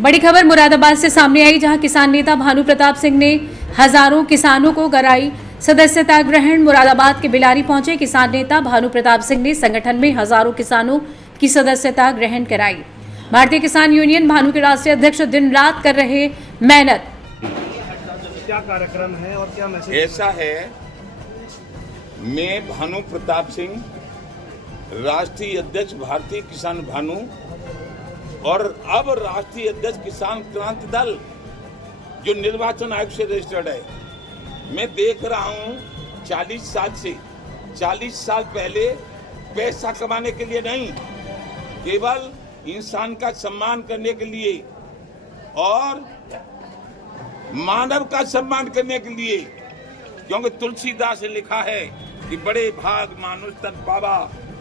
बड़ी खबर मुरादाबाद से सामने आई, जहां किसान नेता भानु प्रताप सिंह ने हजारों किसानों को कराई सदस्यता ग्रहण। मुरादाबाद के बिलारी पहुंचे किसान नेता भानु प्रताप सिंह ने संगठन में हजारों किसानों की सदस्यता ग्रहण कराई। भारतीय किसान यूनियन भानु के राष्ट्रीय अध्यक्ष दिन रात कर रहे मेहनत। क्या कार्यक्रम है और क्या मैसेज? ऐसा है, मैं भानु प्रताप सिंह, राष्ट्रीय अध्यक्ष भारतीय किसान भानु और अब राष्ट्रीय अध्यक्ष किसान क्रांति दल, जो निर्वाचन आयोग से रजिस्टर्ड है। मैं देख रहा हूं 40 साल पहले पैसा कमाने के लिए नहीं, केवल इंसान का सम्मान करने के लिए और मानव का सम्मान करने के लिए, क्योंकि तुलसीदास ने लिखा है कि बड़े भाग मानुष तन पावा,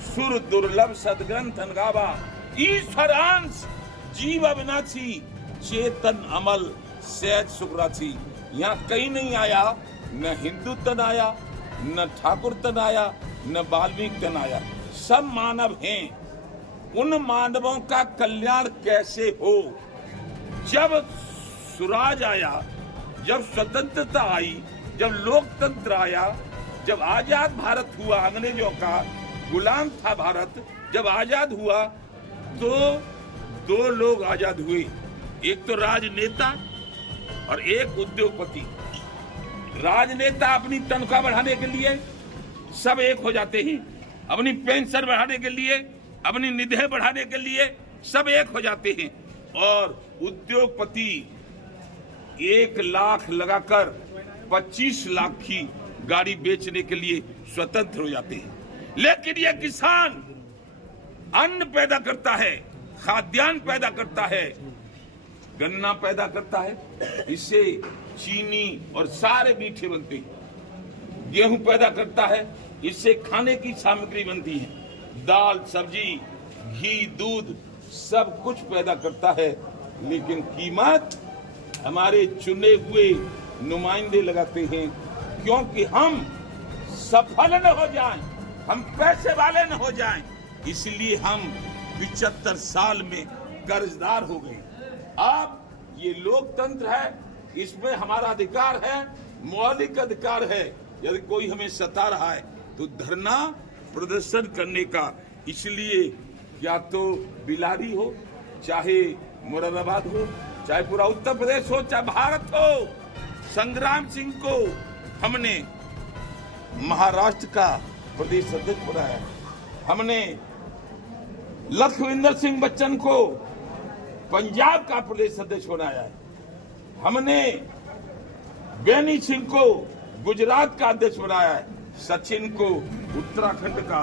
सुर दुर्लभ सदग्रंथ गावा, ईश्वरांश जीव अविनाशी, चेतन अमल सहज सुखरासी। यहाँ कहीं नहीं आया, न हिंदू तन आया, न ठाकुर तन आया, न वाल्मीकि तन आया। सब मानव हैं। उन मानवों का कल्याण कैसे हो? जब स्वराज आया, जब स्वतंत्रता आई, जब लोकतंत्र आया, जब आजाद भारत हुआ, अंग्रेजों का गुलाम था भारत, जब आजाद हुआ तो दो लोग आजाद हुए, एक तो राजनेता और एक उद्योगपति। राजनेता अपनी तनख्वाह बढ़ाने के लिए सब एक हो जाते हैं, अपनी पेंशन बढ़ाने के लिए, अपनी निधि बढ़ाने के लिए सब एक हो जाते हैं, और उद्योगपति 1 लाख लगाकर 25 लाख की गाड़ी बेचने के लिए स्वतंत्र हो जाते हैं। लेकिन यह किसान अन्न पैदा करता है, खाद्यान्न पैदा करता है, गन्ना पैदा करता है, इससे चीनी और सारे मीठे बनते हैं। गेहूं पैदा करता है, इससे खाने की सामग्री बनती है। दाल, सब्जी, घी, दूध सब कुछ पैदा करता है, लेकिन कीमत हमारे चुने हुए नुमाइंदे लगाते हैं, क्योंकि हम सफल न हो जाएं, हम पैसे वाले न हो जाएं, इसलिए हम 75 साल में कर्जदार हो गए। अब ये लोकतंत्र है, इसमें हमारा अधिकार है, मौलिक अधिकार है। यदि कोई हमें सता रहा है तो धरना प्रदर्शन करने का। इसलिए या तो बिलारी हो, चाहे मुरादाबाद हो, चाहे पूरा उत्तर प्रदेश हो, चाहे भारत हो, संग्राम सिंह को हमने महाराष्ट्र का प्रदेश अध्यक्ष बनाया, हमने लखविंदर सिंह बच्चन को पंजाब का प्रदेश अध्यक्ष बनाया है, हमने बेनी सिंह को गुजरात का अध्यक्ष बनाया है, सचिन को उत्तराखंड का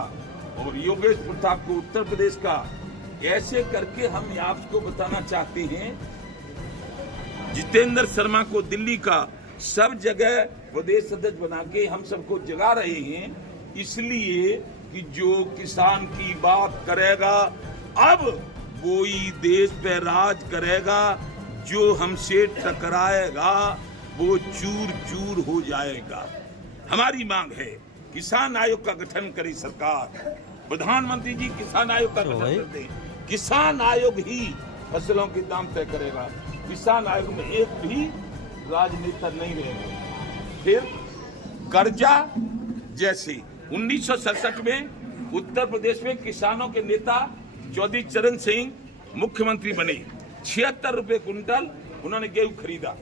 और योगेश प्रताप को उत्तर प्रदेश का। ऐसे करके हम आपको बताना चाहते हैं, जितेंद्र शर्मा को दिल्ली का, सब जगह प्रदेश अध्यक्ष बना के हम सबको जगा रहे हैं, इसलिए कि जो किसान की बात करेगा अब वो ही देश पे राज करेगा, जो हमसे टकराएगा वो चूर चूर हो जाएगा। हमारी मांग है किसान आयोग का गठन करे सरकार, प्रधानमंत्री जी किसान आयोग का गठन कर दे। किसान आयोग ही फसलों के दाम तय करेगा, किसान आयोग में एक भी राजनेता नहीं रहेगा। फिर कर्जा जैसे 1967 में उत्तर प्रदेश में किसानों के नेता चौधरी चरण सिंह मुख्यमंत्री बने, 76 रुपए कुंटल उन्होंने गेहूं खरीदा।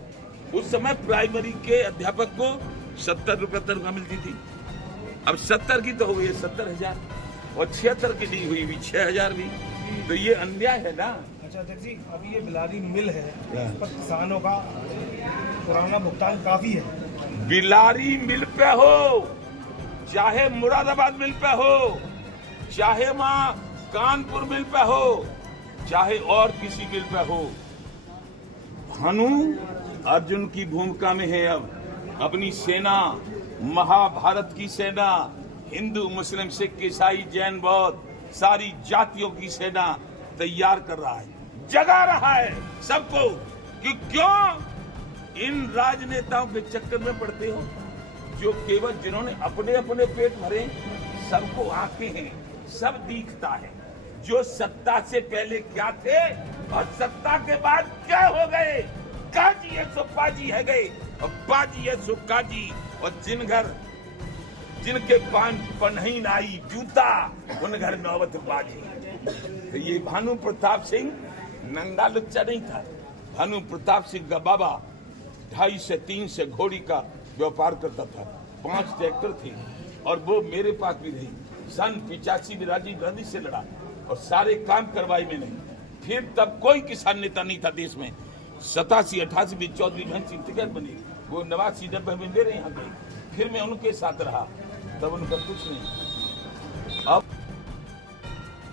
उस समय प्राइमरी के अध्यापक को 70 रुपए तनख्वाह मिलती थी, अब 70 की तो हो गई 70,000 और 76 की नहीं हुई भी 6,000 भी, तो ये अन्याय है ना। अच्छा अध्यक्ष जी, अभी ये बिलारी मिल है, इस पर किसानों का पुराना भुगतान काफी है। बिलारी मिल पे हो, चाहे मुरादाबाद मिल पे हो, चाहे वहां कानपुर मिल पे हो, चाहे और किसी मिल पे हो, भानु अर्जुन की भूमिका में है। अब अपनी सेना, महाभारत की सेना, हिंदू मुस्लिम सिख ईसाई जैन बौद्ध सारी जातियों की सेना तैयार कर रहा है, जगा रहा है सबको कि क्यों इन राजनेताओं के चक्कर में पड़ते हो, जो केवल जिन्होंने अपने अपने पेट भरे, सबको आंखें हैं, सब दिखता है। जो सत्ता से पहले क्या थे और सत्ता के बाद क्या हो गए। काजी है सो पाजी है गए और पाजी है सो काजी। और जिनके पान पन्हीन आई जूता उन घर नौबत बाजी। तो ये भानु प्रताप सिंह नंगा लुच्चा नहीं था। भानु प्रताप सिंह का बाबा 2.5 से 3 से घोड़ी का व्यापार करता था, 5 ट्रैक्टर थे और वो मेरे पास भी रही। सन 85 में राजीव गांधी से लड़ा और सारे काम करवाई में नहीं। फिर तब कोई किसान नेता नहीं था देश में। 87-88 में चौधरी बहन सिंह टिकट बनी, वो 89-90 में मेरे यहाँ गए। फिर मैं उनके साथ रहा, तब उनका कुछ नहीं। अब